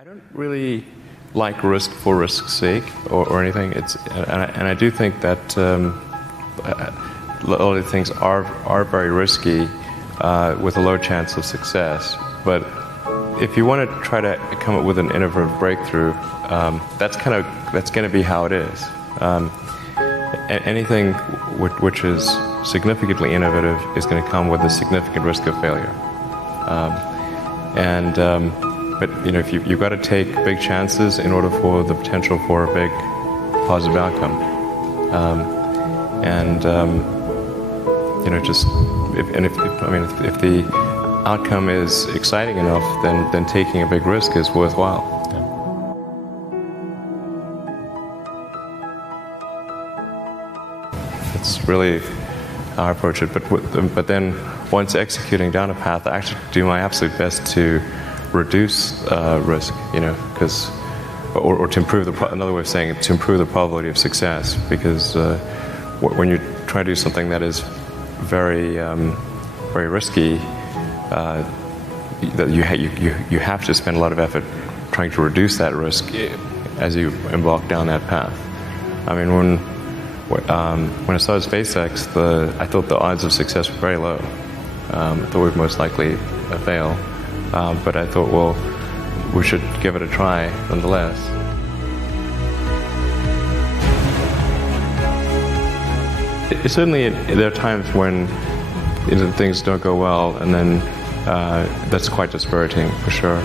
I don't really like risk for risk's sake or anything. And I do think that a lot of things are very risky with a low chance of success. But if you want to try to come up with an innovative breakthrough, that's going to be how it is. Anything which is significantly innovative is going to come with a significant risk of failure. But you know, if you've got to take big chances in order for the potential for a big positive outcome. You know, just if the outcome is exciting enough, then taking a big risk is worthwhile. It's really how I approach it. But then once executing down a path, I actually do my absolute best to reduce risk, you know, because, or to improve another way of saying it, to improve the probability of success, because when you try to do something that is very, very risky, that you have to spend a lot of effort trying to reduce that risk as you embark down that path. I mean, when I started SpaceX, I thought the odds of success were very low. I thought we'd most likely fail. But I thought, well, we should give it a try nonetheless. Certainly, there are times when things don't go well, and then that's quite dispiriting, for sure.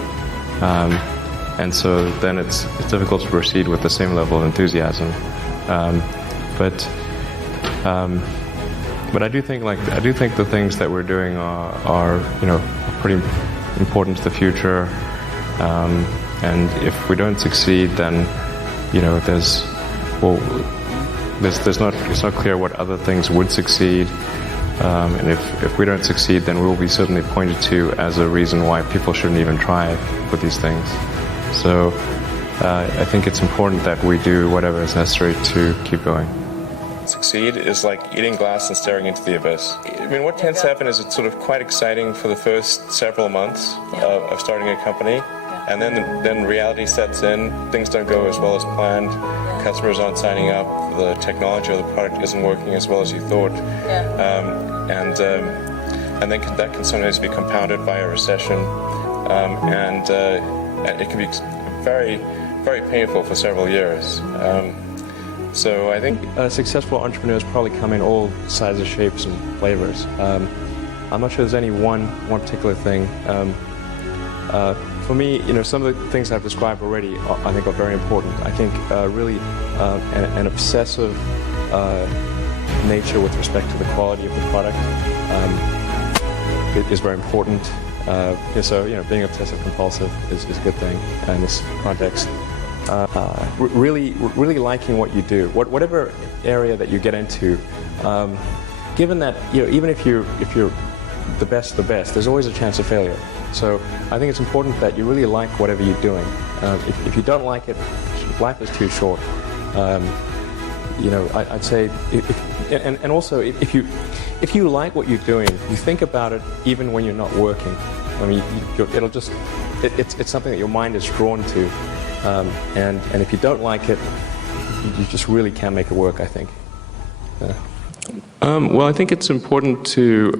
And so then it's difficult to proceed with the same level of enthusiasm. But I do think the things that we're doing are you know, pretty important to the future, and if we don't succeed, then you know, it's not clear what other things would succeed, and if we don't succeed, then we'll be certainly pointed to as a reason why people shouldn't even try with these things. So I think it's important that we do whatever is necessary to keep going. Succeed is like eating glass and staring into the abyss. I mean, what tends to happen is it's sort of quite exciting for the first several months of starting a company, and then reality sets in. Things don't go as well as planned. Customers aren't signing up. The technology or the product isn't working as well as you thought, and then that can sometimes be compounded by a recession, and it can be very, very painful for several years. So I think successful entrepreneurs probably come in all sizes, shapes, and flavors. I'm not sure there's any one particular thing. For me, you know, some of the things I've described already, I think, are very important. I think really an obsessive nature with respect to the quality of the product is very important. So you know, being obsessive compulsive is a good thing in this context. Really liking what you do, whatever area that you get into. Given that, you know, even if you're the best, there's always a chance of failure. So I think it's important that you really like whatever you're doing. If you don't like it, life is too short. You know, I'd say, and also if you like what you're doing, you think about it even when you're not working. I mean, it's something that your mind is drawn to. And if you don't like it, you just really can't make it work, I think. Well, I think it's important to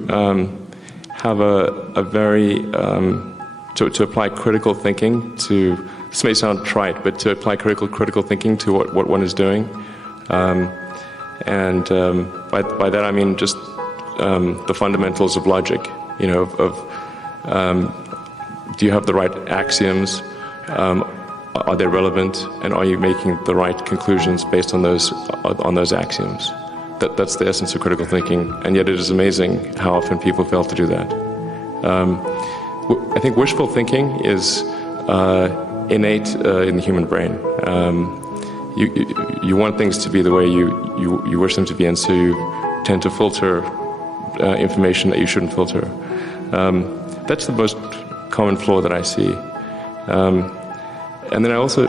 have a very to apply critical thinking to. This may sound trite, but to apply critical thinking to what one is doing, and by that I mean just the fundamentals of logic. You know, do you have the right axioms? Are they relevant, and are you making the right conclusions based on those axioms? That's the essence of critical thinking, and yet it is amazing how often people fail to do that. I think wishful thinking is innate in the human brain. You want things to be the way you wish them to be, and so you tend to filter information that you shouldn't filter. That's the most common flaw that I see. And then I also